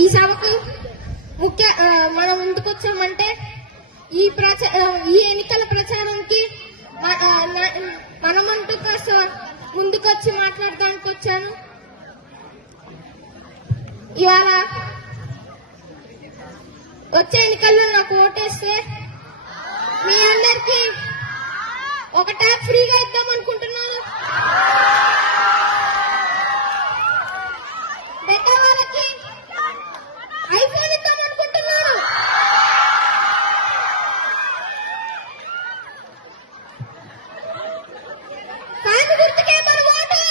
ఈ సభకు ముఖ్య మనం ముందుకొచ్చామంటే ఈ ఎన్నికల ప్రచారానికి మనమంటూ కాస్త ముందుకొచ్చి మాట్లాడడానికి వచ్చాను. ఇవాళ వచ్చే ఎన్నికల్లో నాకు ఓటేస్తే మీ అందరికి ఒక ట్యాబ్ ఫ్రీగా ఇద్దాం అనుకుంటున్నాను. బెట్ట వాళ్ళకి ఐఫోన్ ఇద్దాం అనుకుంటున్నాను. ఫ్యాన్ గుర్తుకే మన ఓటు.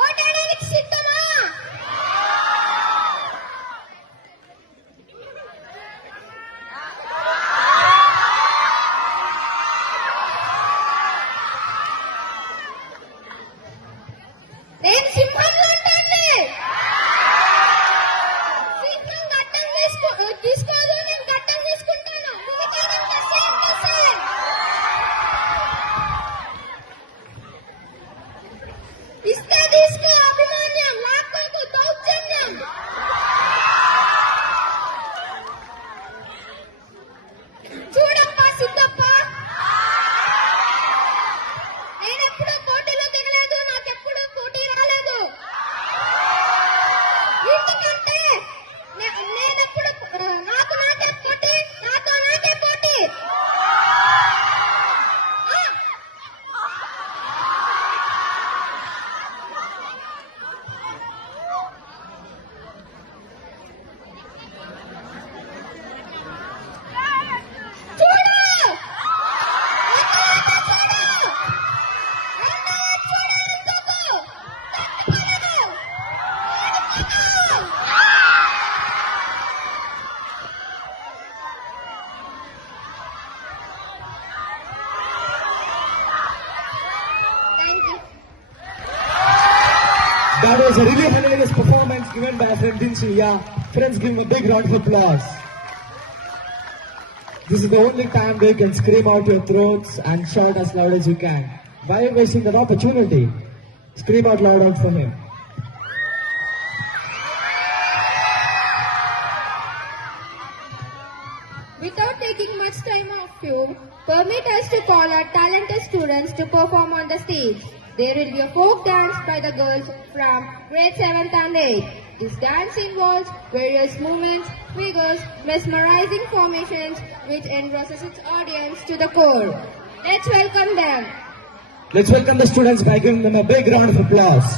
ఓటేయడానికి సిద్ధమా? నేను సింహంలో ఉంటాను. సింహం గట్టం తీసుకోదు, నేను గట్టం తీసుకుంటాను. ఇస్తే తీసుకో అభిమాన్యం, లాక్కోకు దౌర్జన్యం. చూడప్ప సిద్ధప్ప, నేనెప్పుడు పోటీలో దిగలేదు, నాకెప్పుడు పోటీ రాలేదు. ఎందుకంటే నేనెప్పుడు నాకు నాకే పోటీ, నాతో నాకే పోటీ. That was a really hilarious performance given by our friend Dinsu. Yeah, friends, give him a big round of applause. This is the only time they can scream out your throats and shout as loud as you can. Why are you wasting that opportunity? Scream out loud out for him. Without taking much time off you, permit us to call our talented students to perform on the stage. There will be a folk dance by the girls from grade 7th and 8th. This dance involves various movements, figures, mesmerizing formations which engrosses its audience to the core. Let's welcome them. Let's welcome the students by giving them a big round of applause.